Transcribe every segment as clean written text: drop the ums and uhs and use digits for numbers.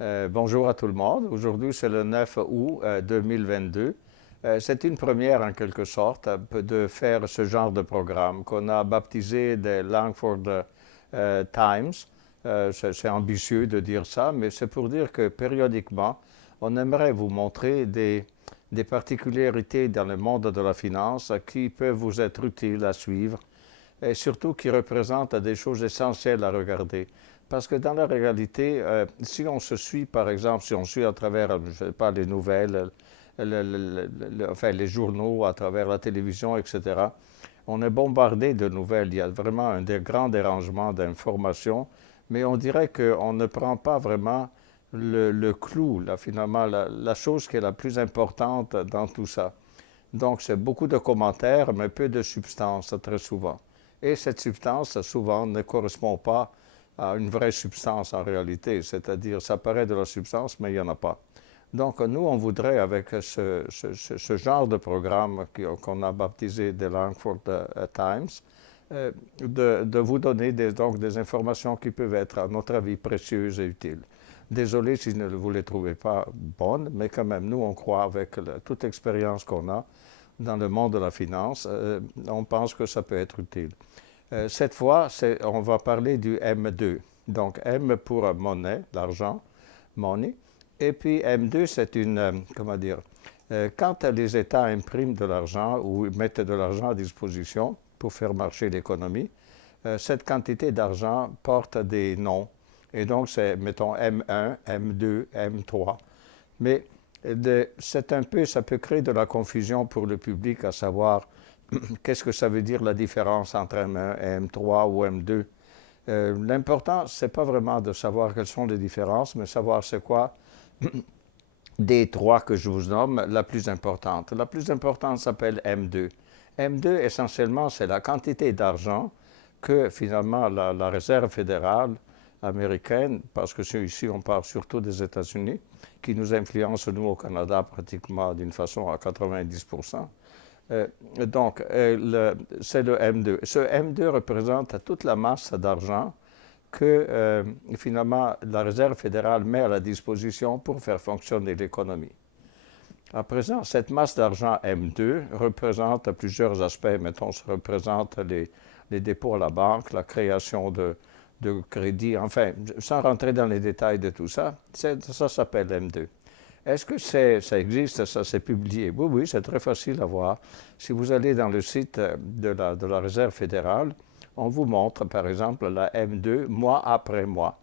Bonjour à tout le monde. Aujourd'hui, c'est le 9 août 2022. C'est une première en quelque sorte de faire ce genre de programme qu'on a baptisé des Langford Times. C'est ambitieux de dire ça, mais c'est pour dire que périodiquement, on aimerait vous montrer des particularités dans le monde de la finance qui peuvent vous être utiles à suivre et surtout qui représentent des choses essentielles à regarder. Parce que dans la réalité, si on se suit, par exemple, si on suit à travers, je sais pas, les nouvelles, enfin, les journaux, à travers la télévision, etc., on est bombardé de nouvelles. Il y a vraiment un grand dérangement d'informations, mais on dirait qu'on ne prend pas vraiment le clou, là, finalement, la chose qui est la plus importante dans tout ça. Donc, c'est beaucoup de commentaires, mais peu de substance, très souvent. Et cette substance, souvent, ne correspond pas à une vraie substance en réalité, c'est-à-dire ça paraît de la substance, mais il n'y en a pas. Donc, nous, on voudrait, avec ce genre de programme qu'on a baptisé The Langford Times, de vous donner donc des informations qui peuvent être, à notre avis, précieuses et utiles. Désolé si vous ne les trouvez pas bonnes, mais quand même, nous, on croit, avec toute l'expérience qu'on a dans le monde de la finance, on pense que ça peut être utile. Cette fois, on va parler du M2. Donc, M pour monnaie, l'argent, money. Et puis, M2, c'est comment dire, quand les États impriment de l'argent ou mettent de l'argent à disposition pour faire marcher l'économie, cette quantité d'argent porte des noms. Et donc, c'est, mettons, M1, M2, M3. Mais c'est un peu, ça peut créer de la confusion pour le public à savoir qu'est-ce que ça veut dire la différence entre M1 et M3 ou M2. L'important, c'est pas vraiment de savoir quelles sont les différences, mais savoir c'est quoi des trois que je vous nomme la plus importante. La plus importante s'appelle M2. M2, essentiellement, c'est la quantité d'argent que finalement la Réserve fédérale américaine, parce que ici on parle surtout des États-Unis, qui nous influence, nous, au Canada, pratiquement d'une façon à 90%. Donc, c'est le M2. Ce M2 représente toute la masse d'argent que finalement la Réserve fédérale met à la disposition pour faire fonctionner l'économie. À présent, cette masse d'argent M2 représente plusieurs aspects. Mettons, ça représente les dépôts à la banque, la création de crédit, enfin, sans rentrer dans les détails de tout ça, ça s'appelle M2. Est-ce que ça existe, ça s'est publié? Oui, oui, c'est très facile à voir. Si vous allez dans le site de la Réserve fédérale, on vous montre, par exemple, la M2 mois après mois.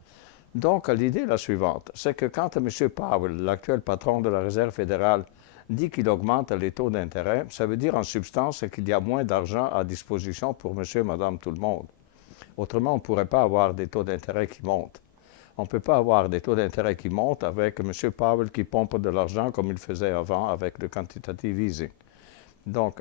Donc, l'idée est la suivante, c'est que quand M. Powell, l'actuel patron de la Réserve fédérale, dit qu'il augmente les taux d'intérêt, ça veut dire en substance qu'il y a moins d'argent à disposition pour monsieur, madame, tout le monde. Autrement, on ne pourrait pas avoir des taux d'intérêt qui montent. On ne peut pas avoir des taux d'intérêt qui montent avec M. Powell qui pompe de l'argent comme il faisait avant avec le quantitative easing. Donc,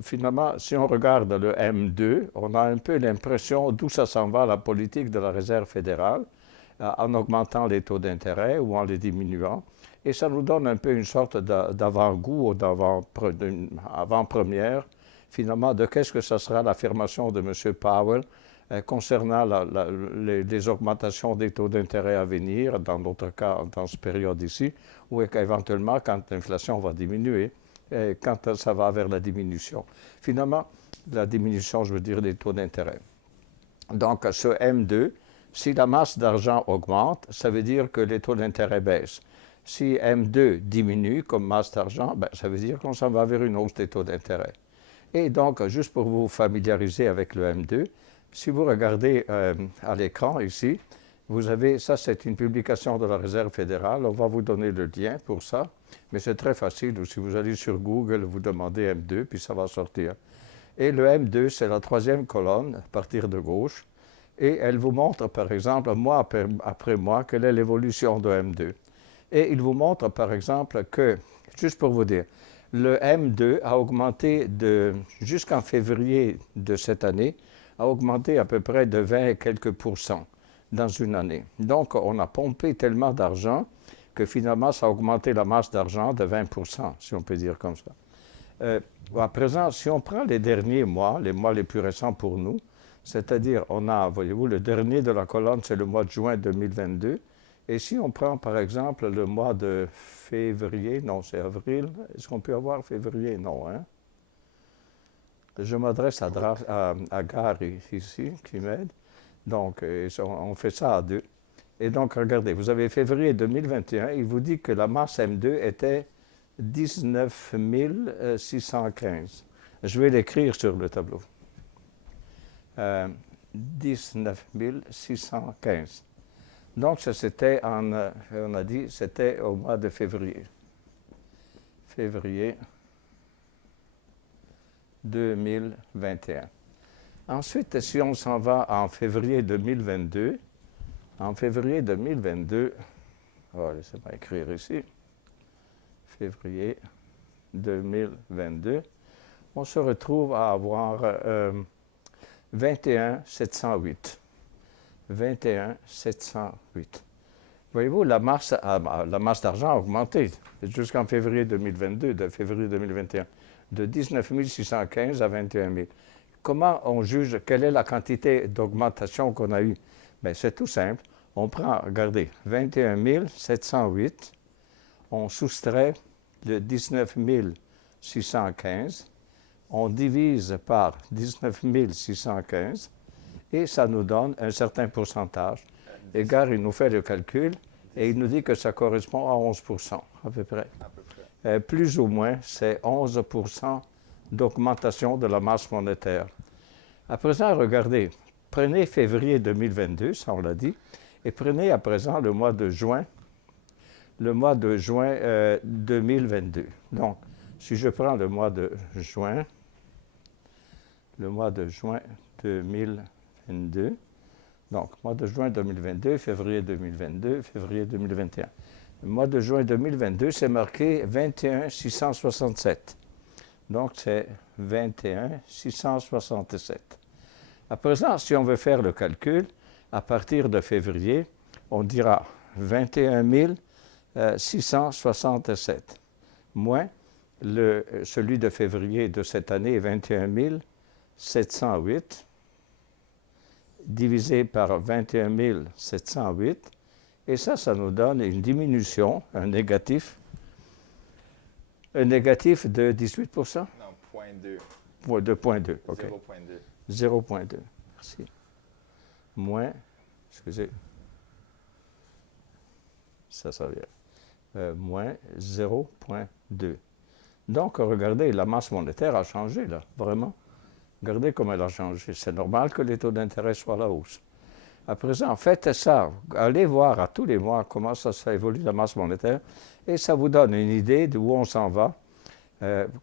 finalement, si on regarde le M2, on a un peu l'impression d'où ça s'en va la politique de la Réserve fédérale, en augmentant les taux d'intérêt ou en les diminuant. Et ça nous donne un peu une sorte d'avant-goût ou d'avant-première, finalement, de qu'est-ce que ça sera l'affirmation de M. Powell concernant les augmentations des taux d'intérêt à venir, dans notre cas, dans cette période ici, ou éventuellement quand l'inflation va diminuer, et quand ça va vers la diminution. Finalement, la diminution, je veux dire, des taux d'intérêt. Donc, ce M2, si la masse d'argent augmente, ça veut dire que les taux d'intérêt baissent. Si M2 diminue comme masse d'argent, ben, ça veut dire qu'on s'en va vers une hausse des taux d'intérêt. Et donc, juste pour vous familiariser avec le M2, si vous regardez à l'écran ici, vous avez, ça c'est une publication de la Réserve fédérale, on va vous donner le lien pour ça, mais c'est très facile, si vous allez sur Google, vous demandez M2, puis ça va sortir. Et le M2, c'est la troisième colonne, à partir de gauche, et elle vous montre, par exemple, mois après mois, quelle est l'évolution de M2. Et il vous montre, par exemple, que, juste pour vous dire, le M2 a augmenté jusqu'en février de cette année, a augmenté à peu près de 20 et quelques pourcents dans une année. Donc, on a pompé tellement d'argent que finalement, ça a augmenté la masse d'argent de 20%, si on peut dire comme ça. À présent, si on prend les derniers mois, les mois les plus récents pour nous, c'est-à-dire, on a, voyez-vous, le dernier de la colonne, c'est le mois de juin 2022, Et si on prend par exemple le mois de février, non, c'est avril, est-ce qu'on peut avoir février? Non, hein? Je m'adresse à Gary ici, qui m'aide. Donc, on fait ça à deux. Et donc, regardez, vous avez février 2021, il vous dit que la masse M2 était 19 615. Je vais l'écrire sur le tableau. 19 615. Donc, ça c'était on a dit, c'était au mois de février. Février 2021. Ensuite, si on s'en va en février 2022, en février 2022, laissez-moi écrire ici, février 2022, on se retrouve à avoir 21 708. 21 708. Voyez-vous, la masse d'argent a augmenté jusqu'en février 2022, de février 2021, de 19 615 à 21 000. Comment on juge quelle est la quantité d'augmentation qu'on a eue? Bien, c'est tout simple. On prend, regardez, 21 708, on soustrait le 19 615, on divise par 19 615, et ça nous donne un certain pourcentage. Et Gary, il nous fait le calcul et il nous dit que ça correspond à 11 à peu près. Plus ou moins, c'est 11 d'augmentation de la masse monétaire. À présent, regardez, prenez février 2022, ça on l'a dit, et prenez à présent le mois de juin 2022. Donc, si je prends le mois de juin 2022, donc mois de juin 2022, février 2022, février 2021. Le mois de juin 2022, c'est marqué 21 667. Donc, c'est 21 667. À présent, si on veut faire le calcul, à partir de février, on dira 21 667 moins celui de février de cette année, 21 708, divisé par 21 708, et ça nous donne une diminution, un négatif de 18 Non, 0,2. De 0,2, OK. 0,2. 0,2, merci. Moins, excusez, ça vient. Moins 0,2. Donc, regardez, la masse monétaire a changé, là, vraiment. Regardez comment elle a changé. C'est normal que les taux d'intérêt soient à la hausse. À présent, faites ça. Allez voir à tous les mois comment ça évolue la masse monétaire et ça vous donne une idée d'où on s'en va.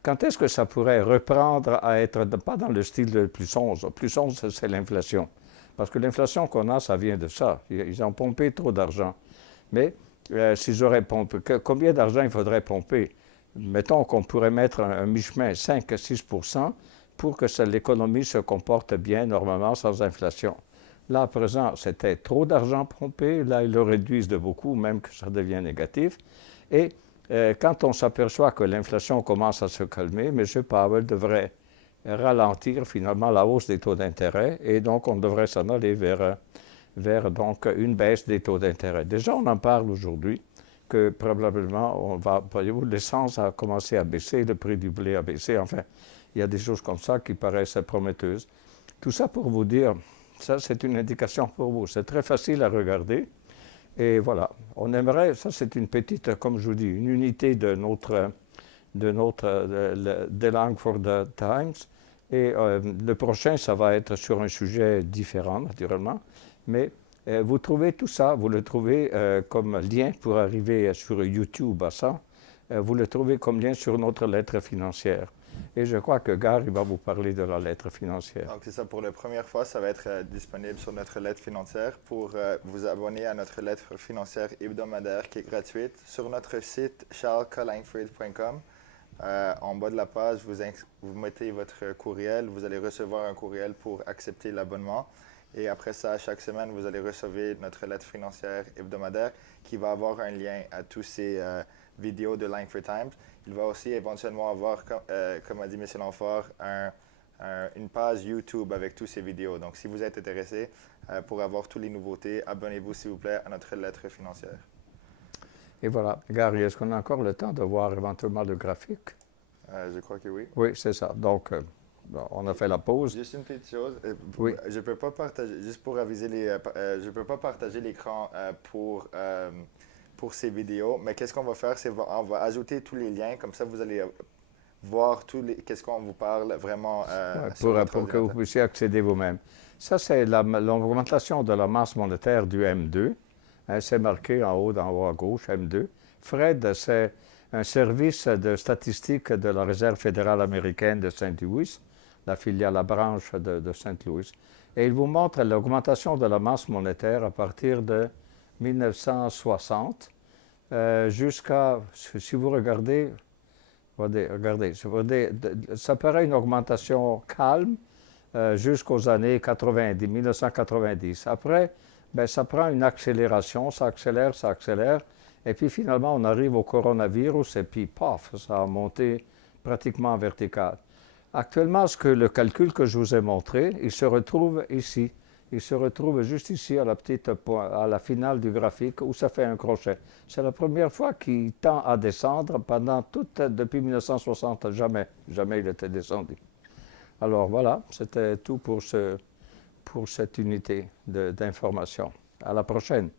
Quand est-ce que ça pourrait reprendre à être, pas dans le style de plus 11. Plus 11, c'est l'inflation. Parce que l'inflation qu'on a, ça vient de ça. Ils ont pompé trop d'argent. Mais s'ils auraient pompé, combien d'argent il faudrait pomper? Mettons qu'on pourrait mettre un mi-chemin, 5 à 6 pour que l'économie se comporte bien, normalement, sans inflation. Là, à présent, c'était trop d'argent pompé. Là, ils le réduisent de beaucoup, même que ça devient négatif. Et quand on s'aperçoit que l'inflation commence à se calmer, M. Powell devrait ralentir finalement la hausse des taux d'intérêt et donc on devrait s'en aller vers donc, une baisse des taux d'intérêt. Déjà, on en parle aujourd'hui que probablement, voyez-vous, l'essence a commencé à baisser, le prix du blé a baissé, enfin, il y a des choses comme ça qui paraissent prometteuses. Tout ça pour vous dire, ça c'est une indication pour vous, c'est très facile à regarder. Et voilà, on aimerait, ça c'est une petite, comme je vous dis, une unité de Langford Times. Et le prochain, ça va être sur un sujet différent, naturellement. Mais vous trouvez tout ça, vous le trouvez comme lien pour arriver sur YouTube à ça. Vous le trouvez comme lien sur notre lettre financière. Et je crois que Gary va vous parler de la lettre financière. Donc, c'est ça. Pour la première fois, ça va être disponible sur notre lettre financière. Pour vous abonner à notre lettre financière hebdomadaire qui est gratuite, sur notre site charleslangford.com, en bas de la page, vous mettez votre courriel. Vous allez recevoir un courriel pour accepter l'abonnement. Et après ça, chaque semaine, vous allez recevoir notre lettre financière hebdomadaire qui va avoir un lien à tous ces vidéos de Langford Times. Il va aussi éventuellement avoir, comme a dit M. Langford, une page YouTube avec toutes ces vidéos. Donc, si vous êtes intéressé pour avoir toutes les nouveautés, abonnez-vous s'il vous plaît à notre lettre financière. Et voilà. Gary, est-ce qu'on a encore le temps de voir éventuellement le graphique? Je crois que oui. Oui, c'est ça. Donc, bon, on a fait la pause. Juste une petite chose. Oui. Je peux pas partager, juste pour aviser je peux pas partager l'écran pour ces vidéos, mais qu'est-ce qu'on va faire, c'est on va ajouter tous les liens, comme ça vous allez voir qu'est-ce qu'on vous parle vraiment Ouais, sur votre pour que vous ordinateur. puissiez accéder vous-même. Ça, c'est l'augmentation de la masse monétaire du M2. Hein, c'est marqué en haut à gauche, M2. Fred, c'est un service de statistique de la Réserve fédérale américaine de Saint-Louis, la filiale, la branche de Saint-Louis. Et il vous montre l'augmentation de la masse monétaire à partir de 1960 jusqu'à, si vous regardez, ça paraît une augmentation calme jusqu'aux années 90, 1990. Après, ben, ça prend une accélération, ça accélère, et puis finalement on arrive au coronavirus, et puis paf, ça a monté pratiquement en vertical. Actuellement, le calcul que je vous ai montré, il se retrouve ici. Il se retrouve juste ici à la finale du graphique où ça fait un crochet. C'est la première fois qu'il tend à descendre depuis 1960. Jamais il était descendu. Alors voilà, c'était tout pour cette unité d'information. À la prochaine.